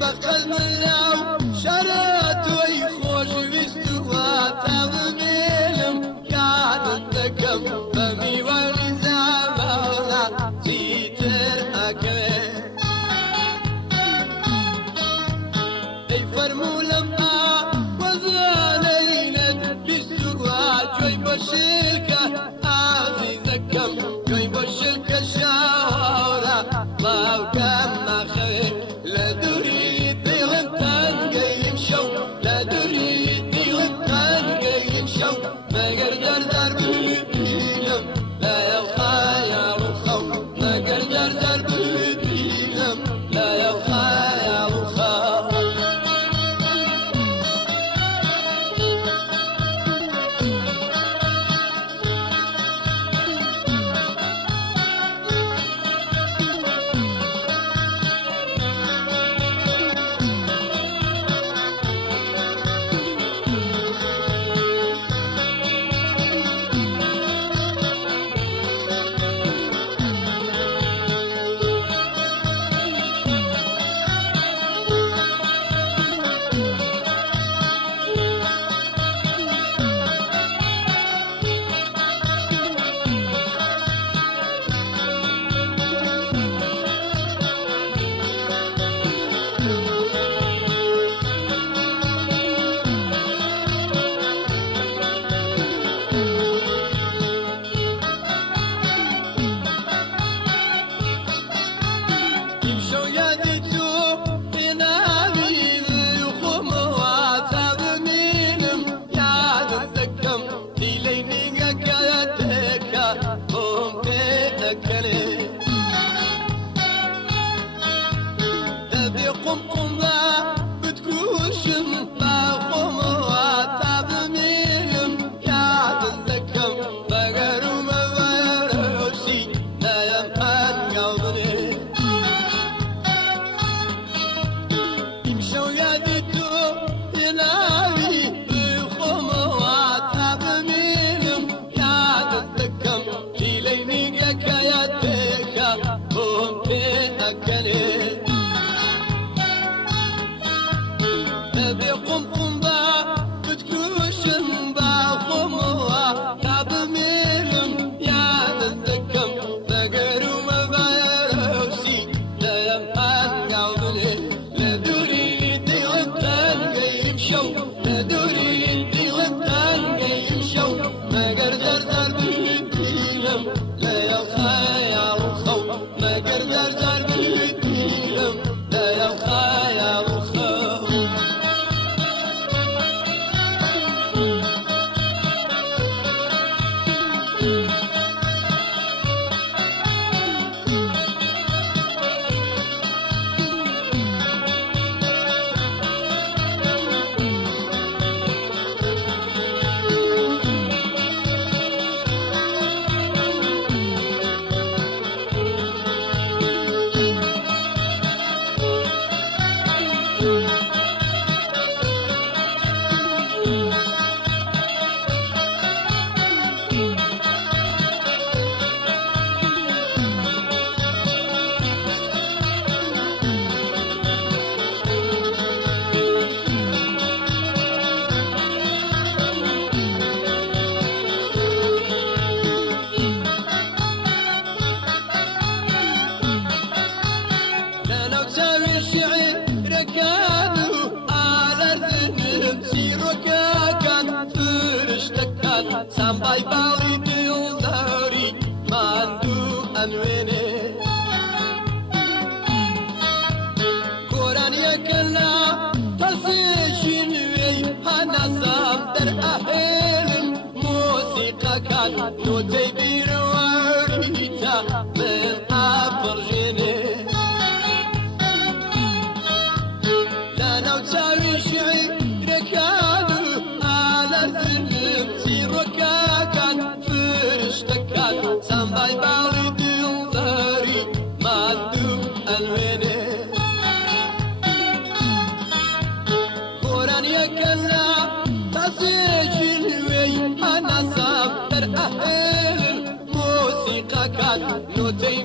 بەقەل ملاو شەرە تۆی خۆشویست و واتەڵمێنم یادت دەکەم بە میوەری زاوەڕا چیتر ئەکەوێ ئەی فەرموو لەم وەزانەینەت بیست و گوێی بۆ شلکە ئازیزەکەم گوێی بۆ شلکە شاوەڕا باوکەم ناخەوێ لە دووری دڵم تەنگەیم شەو لە دووری دڵم تەنگەیم شەو مەگەر دەردار ببینم لایەو خەیاڵ و خەو مەگەر دەردار ببینم لایەو خەیاڵ و خەو سامبای باڵی دڵداری ماندوو ئەنوێنێ گۆرانیەکە لە تەسێژی نوێی هەناسام دەرئەهێنم مۆسیقەکان نۆتەی بیرەوەریتە من ئابڕژێنێ لە ناو چاوی شیعرەکان و ئالەرزنم چیرۆکەکان فرشتەکان سامبای باڵی دڵداری ماندوو ئەنوێنێ گۆرانیەکە لە تەسێژی نوێی هەناسام دەرئەهێنم مۆسیقەکان نۆتەی